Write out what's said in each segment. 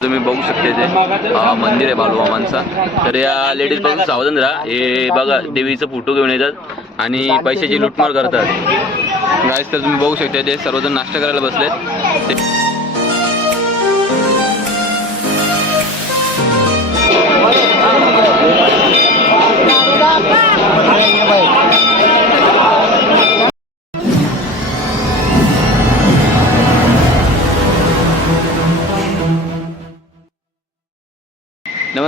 तुम्ही बघू शकते ते. मंदिर आहे बालूमामांचा तर या लेडीजपासून सावधान राहा. हे बघा देवीचं फोटो घेऊन येतात आणि पैशाची लुटमार करतात. गायस तर तुम्ही बघू शकता ते सर्वजण नाश्ता करायला बसलेत. ते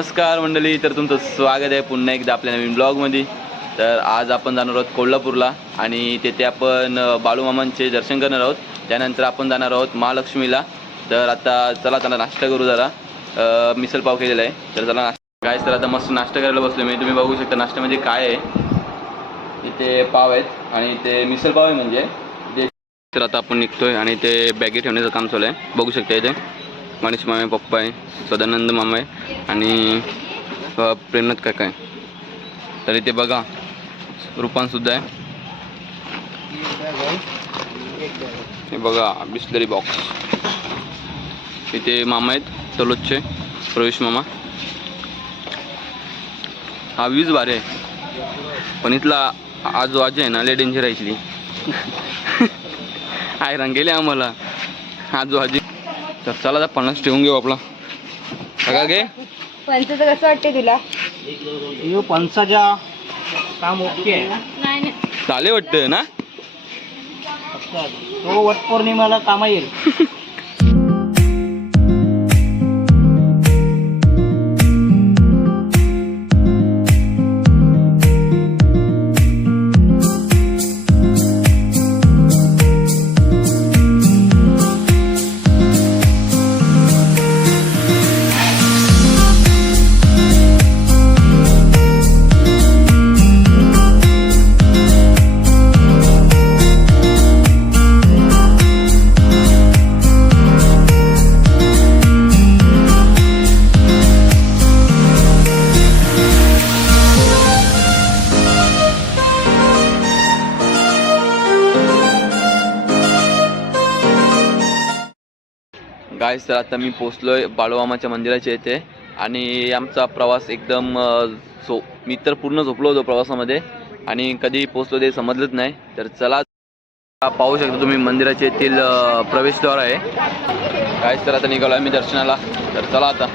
नमस्कार मंडळी तर तुमचं स्वागत आहे पुन्हा एकदा आपल्या नवीन ब्लॉगमध्ये. तर आज आपण जाणार आहोत कोल्हापूरला आणि तेथे आपण बाळूमामांचे दर्शन करणार आहोत. त्यानंतर आपण जाणार आहोत महालक्ष्मीला. तर आता चला त्यांना नाश्ता करू जरा. मिसळ पाव केलेला आहे. तर चला नाश्ता काय तर आता मस्त नाश्ता करायला बसलो मी म्हणजे तुम्ही बघू शकता नाश्त्यामध्ये म्हणजे काय आहे. इथे पाव आहेत आणि ते मिसळ पाव आहे म्हणजे. ते तर आता आपण निघतोय आणि ते बॅगे ठेवण्याचं काम चालू आहे. बघू शकता इथे. मनीष मामे पप्पा आहे सदानंद मामा आहे आणि प्रेमनाथ काका आहे. तर इथे बघा रूपांसुद्धा आहे. हे बघा बिस्लरी बॉक्स इथे मामा आहेत तलोदचे प्रवेश मामा. हा वीज भारी आहे. पण इथला आज आजी आहे ना लय डेंजर आहे इथली. आयरन गेले आम्हाला. आजो आजी. तर चला आता पन्नास ठेवून घेऊ आपला. का घे. पंचाचं कसं वाटते तुला? यो पंचाच्या काम ओके. चाले वाटतं ना? तो वट पौर्णिमेला कामा येईल. गायस तर आता मी पोचलोय बाळूमामाच्या मंदिराच्या इथे. आणि आमचा प्रवास एकदम सो मी तर पूर्ण झोपलो होतो प्रवासामध्ये. आणि कधी पोचलो ते समजलंच नाही. तर चला पाहू शकता तुम्ही मंदिराच्या येथील प्रवेशद्वार आहे. गायस तर आता निघालो आहे मी दर्शनाला. तर चला आता.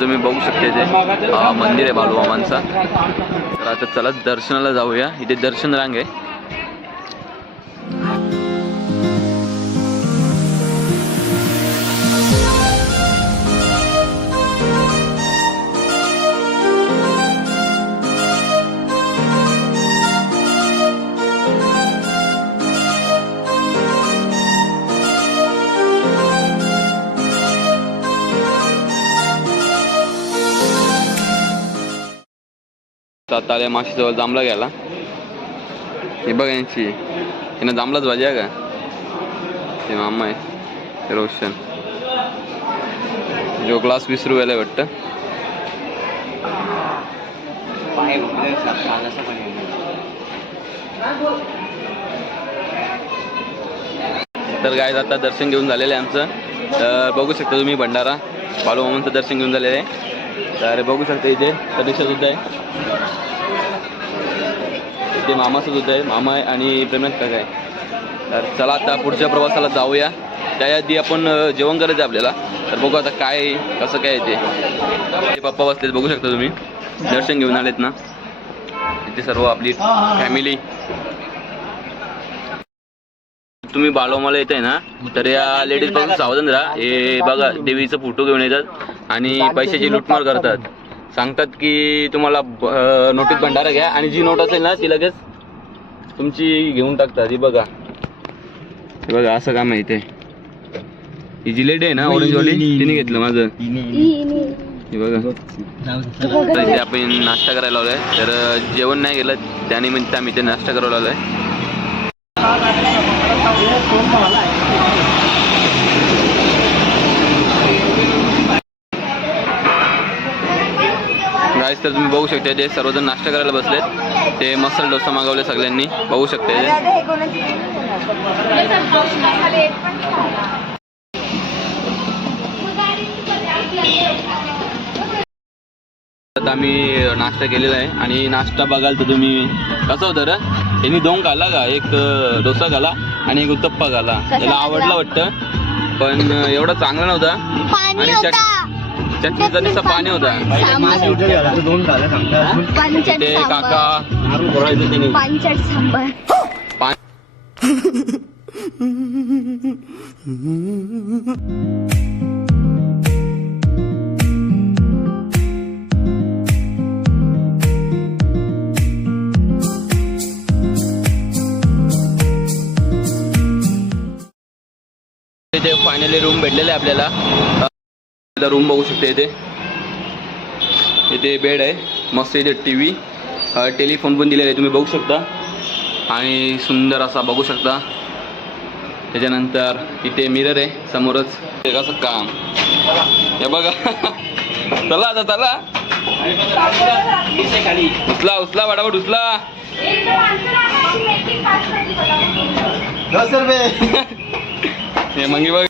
तुम्ही बघू शकते इथे मंदिर आहे बाळूमामांचा. तर आता चला दर्शनाला जाऊया. इथे दर्शन रांग आहे. आल्या माशीजवळ जांभला गेला हे बघ यांची. यांना जांभलाच भाजी आहे का? ते मामा आहे. रोशन. जो ग्लास वीस रुपयाला वाटतं. तर काय आता दर्शन घेऊन झालेलं आहे आमचं. तर बघू शकता तुम्ही भंडारा. बाळूमामांचं दर्शन घेऊन झालेलं आहे. तर बघू शकता इथे. तनिषा सुद्धा आहे. इथे मामाचं आहे मामा आहे आणि प्रेमनाथ काका आहे. तर चला आता पुढच्या प्रवासाला जाऊया. त्याआधी आपण जेवण करायचं आहे आपल्याला. तर बघू आता काय कसं काय आहे ते. पप्पा बसलेत बघू शकता तुम्ही. दर्शन घेऊन आलेत ना. इथे सर्व आपली फॅमिली तुम्ही बाळोमाला येत आहे ना? तर या लेडीजपासून सावधान राहा. हे बघा देवीचा फोटो घेऊन येतात आणि पैशाची लुटमार करतात. सांगतात की तुम्हाला नोटीस भंडारा घ्या आणि जी नोट असेल ना ती लगेच तुमची घेऊन टाकतात ही बघा. हे बघा असं काम आहे इथे. ही जी लेडी आहे ना ऑरेंज वाली तिने घेतलं माझं. हे बघा. तर इथे आपण नाश्ता करायला लावलाय. तर जेवण नाही गेलं त्यानिमित्त आम्ही इथे नाश्ता करायला लावलाय. गाईस तर तुम्ही बघू शकता ते सर्वजण नाश्ता करायला बसलेत. ते मसाला डोसा मागवले सगळ्यांनी. बघू शकता हे आम्ही नाश्ता केलेला आहे. आणि नाश्ता बघाल तर तुम्ही कसं होतं रे? यांनी दोन खाला का? एक डोसा खाला आणि एक उत्तप्पा खाला त्याला आवडला वाटतं. पण एवढा चांगला नव्हता. पाणी आणि होता चट- चटणीचा नुसता पाणी होता. पानचट ते काका. पानचट सांबार. पान इथे फायनली रूम भेटलेला आहे आपल्याला रूम बघू शकते इथे. इथे बेड आहे. मस्त इथे टी व्ही टेलिफोन पण दिलेला आहे तुम्ही बघू शकता. आणि सुंदर असा बघू शकता. त्याच्यानंतर इथे मिरर आहे समोरच. ते कसं काम? हे बघा. चला आता चला. उचला उचला वाटावट उचला. हे मग बघ.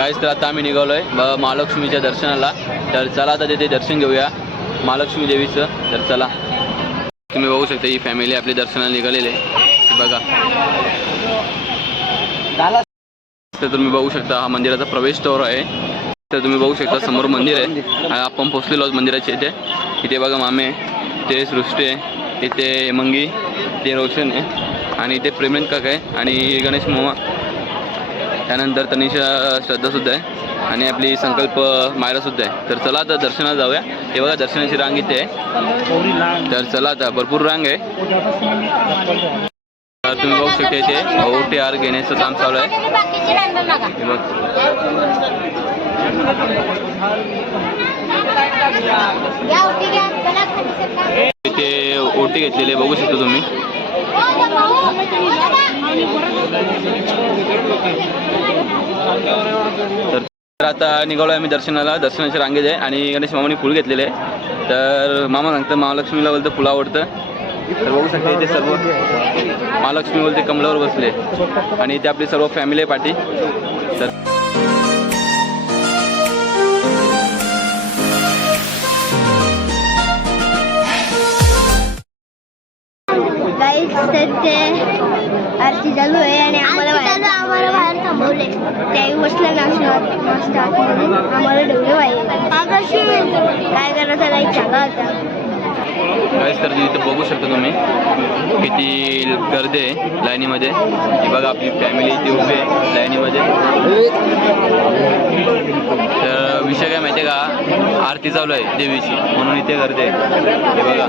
काहीच तर आता आम्ही निघालो आहे महालक्ष्मीच्या दर्शनाला. तर चला आता तिथे दर्शन घेऊया महालक्ष्मी देवीचं. तर चला. तुम्ही बघू शकता ही फॅमिली आपली दर्शनाला निघालेली आहे. बघा. तर तुम्ही बघू शकता हा मंदिराचा प्रवेश तोर आहे. तर तुम्ही बघू शकता समोर मंदिर आहे. आणि आपण पोचलेलो आहोत मंदिराच्या इथे. इथे बघा मामे ते सृष्टी आहे इथे मंगी ते रोशन आहे आणि इथे प्रेमेंद काका आहे आणि गणेश मामा. त्यानंतर तनिषा श्रद्धासुद्धा आहे आणि आपली संकल्प मायरासुद्धा आहे. तर चला आता दर्शनाला जाऊया. हे बघा दर्शनाची रांग इथे आहे. तर चला आता भरपूर रांग आहे. तर तुम्ही बघू शकता इथे ओ टी आर घेण्याचं काम चालू आहे. इथे ओटी घेतलेली आहे बघू शकता तुम्ही. तर आता निघालो आहे आम्ही दर्शनाला. दर्शनाच्या रांगेत आहे आणि गणेश मामाने फुल घेतलेले आहे. तर मामा सांगतं महालक्ष्मीला बोलतं फुलं आवडतं. तर बघू शकते इथे सर्व महालक्ष्मी बोलते कमलावर बसले. आणि इथे आपली सर्व फॅमिली आहे पाठी. तर तर ते आरती चालू आहे आणि आम्हाला बाहेर आम्हाला बाहेर थांबवले त्याही बसल्या नाचणार मस्त आतमध्ये आम्हाला ठेवले पाहिजे काय करायचं? लाइट चांगला होता. काहीच तर इथे बघू शकता तुम्ही किती गर्दी आहे लाईनीमध्ये. ही बघा आपली फॅमिली इथे उभी आहे लाईनीमध्ये. तर विषय काय माहिती आहे का? आरती चालू आहे देवीची म्हणून इथे गर्दी आहे. हे बघा.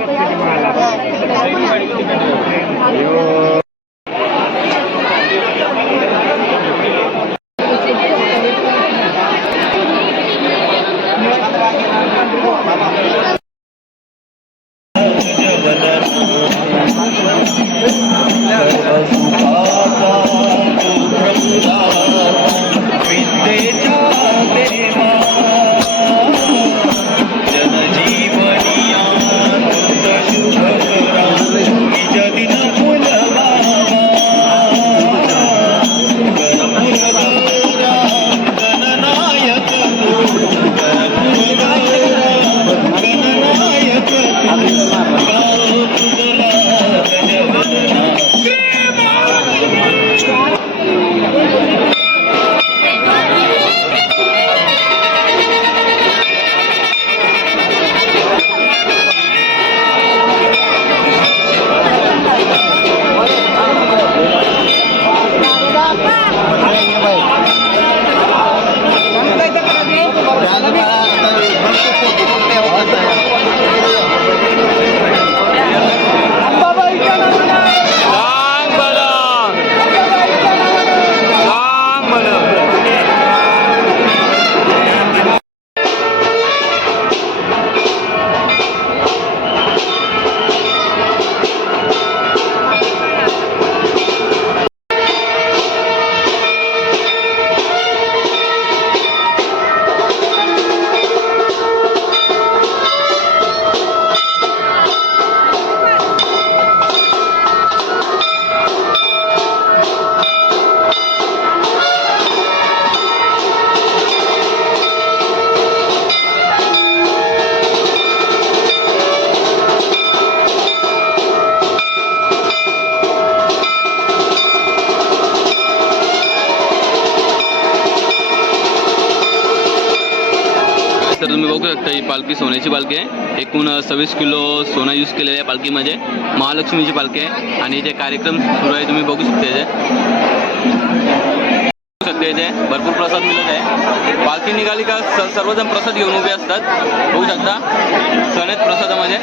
तर तुम्ही बघू शकता ही पालखी सोन्याची पालखी आहे. एकूण सव्वीस किलो सोनं यूज केलेलं आहे पालखीमध्ये. महालक्ष्मीची पालखी आहे. आणि जे कार्यक्रम सुरू आहे तुम्ही बघू शकता इथे. बघू शकता इथे भरपूर प्रसाद मिळत आहे. पालखी निघाली का स- सर्वजण प्रसाद घेऊन उभे असतात. बघू शकता सण आहेत प्रसादामध्ये.